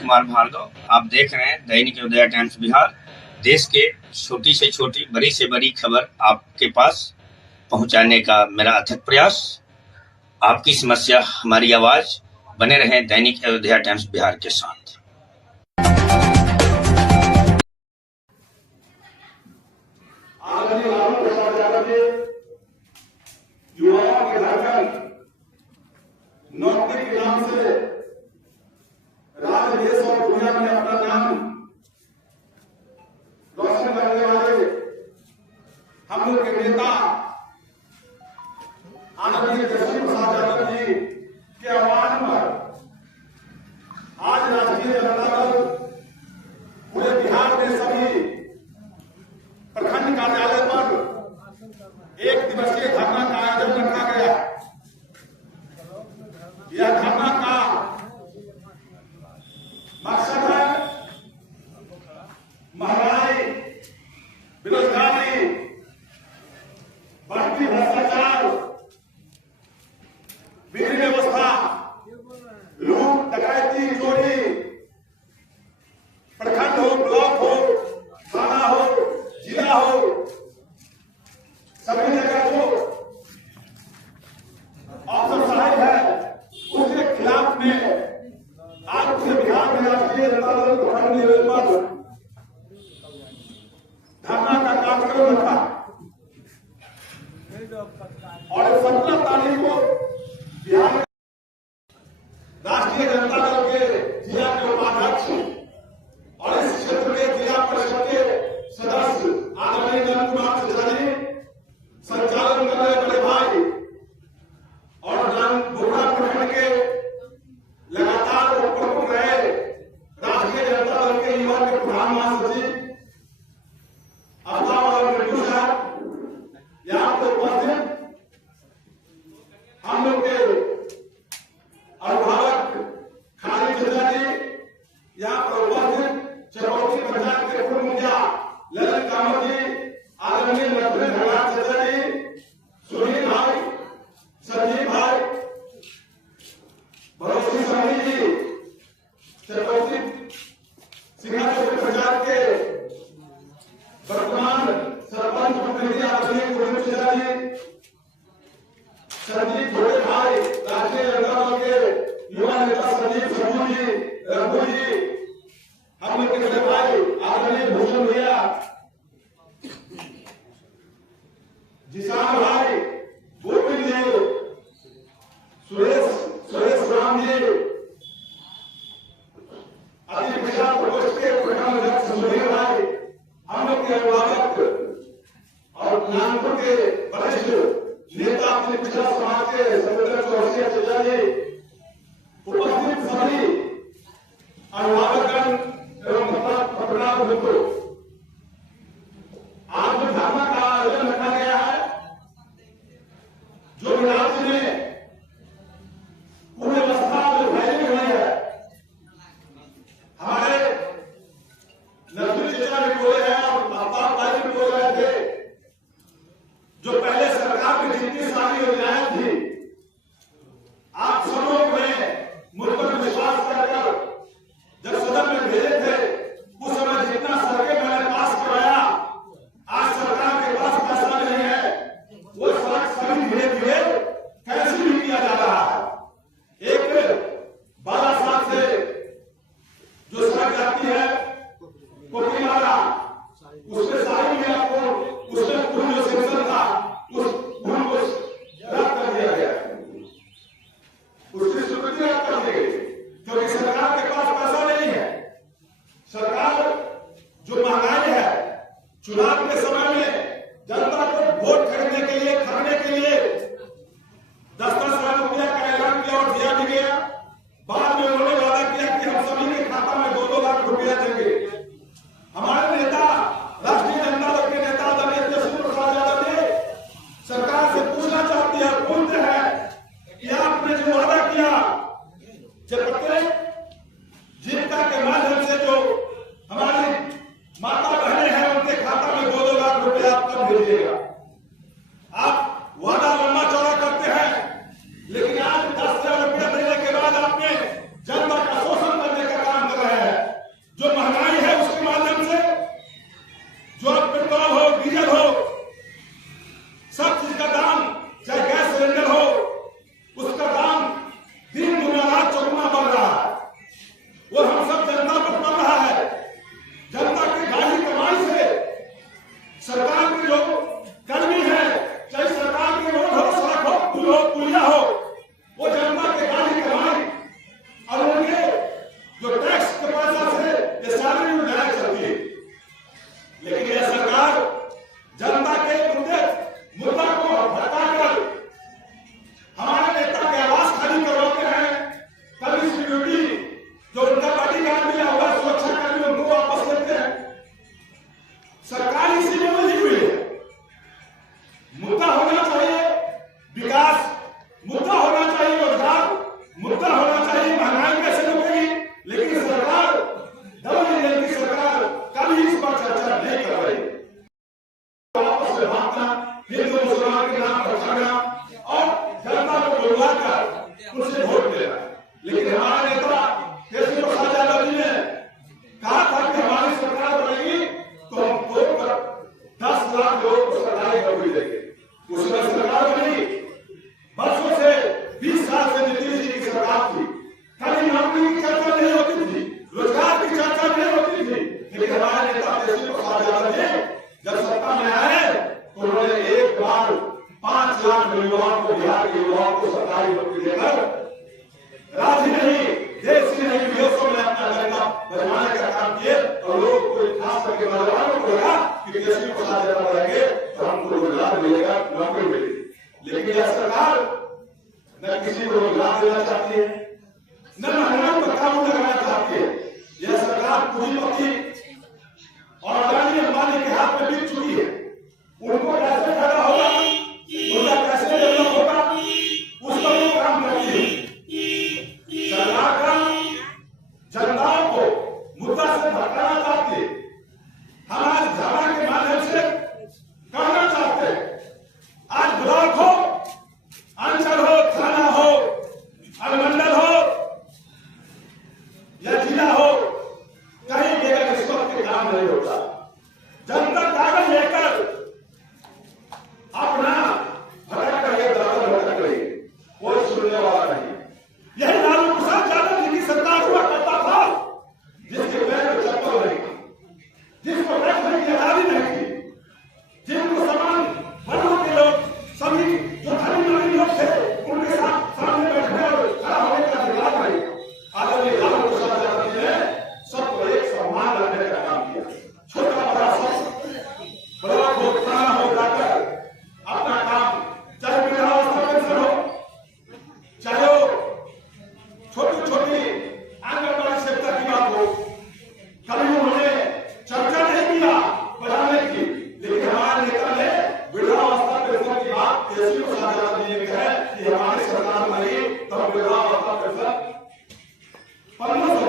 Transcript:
कुमार भार्गव, आप देख रहे हैं दैनिक उदय टाइम्स बिहार। देश के छोटी से छोटी, बड़ी से बड़ी खबर आपके पास पहुंचाने का मेरा अथक प्रयास। आपकी समस्या हमारी आवाज। बने रहें दैनिक अयोध्या टाइम्स बिहार के साथ। युवाओं के धड़कन नौकरी के नाम से राज्य, देश और दुनिया में अपना नाम रोशन करने वाले हम लोग के नेता आदरणीय तेजस्वी प्रसाद यादव जी के आह्वान पर आज राष्ट्रीय जनता दल पूरे बिहार में सभी प्रखंड कार्यालय पर एक दिवसीय धरना का आयोजन रखा गया। यह धरना का मकसद है महंगाई, बेरोजगारी, बढ़ती भ्रष्टाचार, बिक्री व्यवस्था, लूट डकैती, चोरी, प्रखंड हो, ब्लॉक हो, थाना हो, जिला हो, सभी जगह जो अफसरशाही है उसके खिलाफ में आज पूरे बिहार में राष्ट्रीय जनता दल प्रखंड लेवल पर धरना का कार्यक्रम रखा और 17 तारीख को बिहार में राष्ट्रीय जनता दल के जिला के उपाध्यक्ष और इस क्षेत्र के जिला परिषद के सदस्य आदरणीय नंद कुमार सिंह संचालन कर रहे बड़े भाई और बोगरा प्रखंड के लगातार प्रमुख रहे राष्ट्रीय जनता दल के युवा के प्रधान महासचिव अवतार और मिट्टू साहब यहाँ पर उपस्थित, हम लोग के अभिभावक खाली चंद्रा जी यहाँ पर उपस्थित, चरौती पंचायत के पूर्व मुखिया ललन कामत जी, आदरणीय लक्ष्मण भगवान चंद्रा जी, सुनील भाई, संजीव भाई, भरोसी स्वामी जी, चरौती सिंहाचल पंचायत के वर्तमान सरपंच प्रतिनिधि आदरणीय कुलदीप चंद्रा जी, संजीव भोले भाई, राष्ट्रीय जनता दल के युवा नेता संजीव शंभू जी, रघु जी, हम लोग के बड़े भाई आदरणीय भूषण भैया, जिसान भाई, गोविंद जी, सुरेश राम जी, अति विशाल प्रकोष्ठ के प्रखंड अध्यक्ष सुधीर भाई, हम लोग के अभिभावक और नागपुर के वरिष्ठ नेता अपने पिछड़ा समाज के संगठन चौरसिया चचा जी, उपस्थित सभी अभिभावकगण एवं पत्रकार मित्रों, आज जो धरना का आयोजन रखा गया है, जो राज्य में पूरी व्यवस्था जो फैली हुई है, हमारे नजरुल चचा भी बोले हैं और अवतार भाई भी बोल रहे थे, जो पहले सरकार की जितनी सारी योजनाएं थी, आप सब लोग मुझ पर विश्वास कर जब सदन में भेजे थे, उस समय जितना सड़कें मैंने पास कराया, आज सरकार के पास पैसा नहीं है, वो सड़क सभी धीरे धीरे कैसे भी किया जा रहा है। एक बालासात से जो सड़क जाती है कोकीवाला, उसके साइड में आपको उसमें पुल जो सेक्शन था, उस पुल को रद्द कर दिया गया, उसकी स्वीकृति रद्द कर दी गई, क्योंकि सरकार के पास पैसा नहीं है। सरकार जो महंगाई है, चुनाव के समय में जनता को वोट खरीदने के लिए, खरीदने के लिए 10-10 लाख रुपया का ऐलान किया और दिया भी गया। बाद में उन्होंने वादा किया कि हम सभी के खाता में 2-2 लाख रुपया देंगे। हमारे नेता, राष्ट्रीय जनता दल के नेता आदरणीय तेजस्वी प्रसाद यादव जी सरकार से पूछना चाहती है, बोलते हैं कि आपने जो वादा किया, जब जीविका के माध्यम से जो हमारी माता बहनें हैं, उनके खाता में 2-2 लाख रुपया आप कब भेजिएगा। आप वादा लंबा चौड़ा करते हैं, लेकिन आज 10,000 रुपया देने के बाद आपने न महंगाई पर काबू लगाना चाहती है। यह सरकार पूंजीपति और अदानी अंबानी के हाथ में बिक चुकी है। उनको कैसे फायदा होगा, उनका कैसे डेवलप होगा, उस पर वो काम करती है। सरकार का जनताओं को मुद्दा से भटकाना चाहती है। हम आज धारा के माध्यम से कहना चाहते हैं, आज ब्लॉक हो, अंचल हो, थाना हो, अनुमंडल हो या जिला हो, कहीं जगह रिश्वत के काम नहीं होता। जनता कागज लेकर अपना भटक रही, दफ्तर भटक रही, कोई सुनने वाला नहीं। यही लालू प्रसाद यादव जी की सरकार हुआ करता था, जिसके पैर में चप्पल नहीं, जिसको टैक्स भरने की आजादी नहीं थी, जिनको समान वर्गों के लोग सभी जो धनी मानी लोग थे उनके साथ सामने बैठने और खड़ा होने का अधिकार नहीं। आदरणीय लालू प्रसाद यादव जी ने सबको एक सम्मान रखने का काम किया। छोटा बड़ा सब ब्लॉक हो, थाना हो, जाकर अपना काम, चाहे वृद्धावस्था पेंशन हो, चाहे वो छोटी छोटी आंगनबाड़ी सेविका की बात हो, कभी उन्होंने चर्चा नहीं किया बढ़ाने की, लेकिन हमारे नेता ने वृद्धावस्था पेंशन की बात तेजस्वी प्रसाद यादव जी ने कहा कि हमारी सरकार में आई तब वृद्धावस्था पेंशन 15